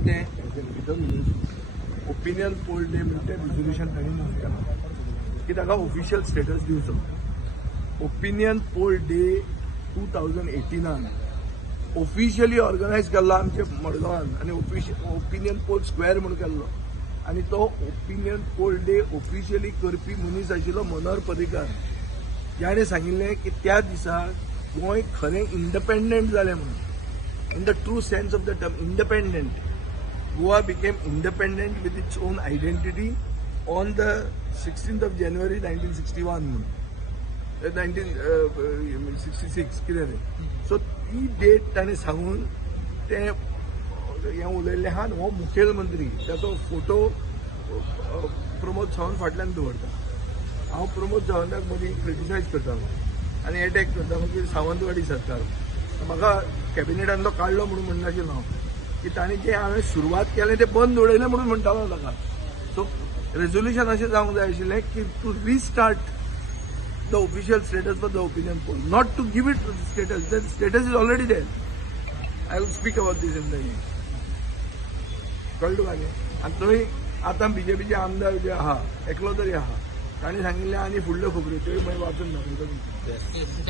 हांव तें opinion poll day म्हणून तें रिजोल्युशन तांणी मूव केलां की ताका ऑफिशियल स्टेटस दिवचो. Opinion poll day 2018 officially organise केल्लो आमच्या मडगांवान आनी ओपिनियन पोल स्क्वेअर म्हणून केल्लो आनी तो ओपिनियन पोल डे ऑफिशियली करपी मनीस आशिल्लो मनोहर पर्रीकार. ज्याणे सांगिल्लें की त्या दिसा गोंय खरें इंडिपेंडंट जालें म्हणून. In the true sense of the term, independent. Goa became independent with its own identity on the 16th of January 1961. 1966 कितें रे. सो ती डेट ताणें सांगून तें हें उलयल्लें आहा हो मुखेलमंत्री ताचो फोटो प्रमोद सावंत फाटल्यान दवरता. हांव प्रमोद सावंताक मदीं क्रिटिसायज करतालो आनी एटॅक करता मागीर सावंतवाडी सरकार. म्हाका कॅबिनेटान तो काडलो म्हणून म्हणनाशिल्लो हांव की ताणें जें हांवें सुरवात केलें तें बंद उडयलें म्हणून म्हणटालो ताका. सो रेजोल्युशन अशें जावंक जाय आशिल्लें की to restart the official status for the opinion poll, not to give it status. The status is already there. I will speak about this in the end. कळ्ळें तुका न्ही. आनी थंय आतां बीजेपीचे आमदार जे आहा एकलो तरी आहा ताणें सांगिल्लें आनी फुडल्यो खबऱ्यो त्यो मागीर वाचून दाखयता.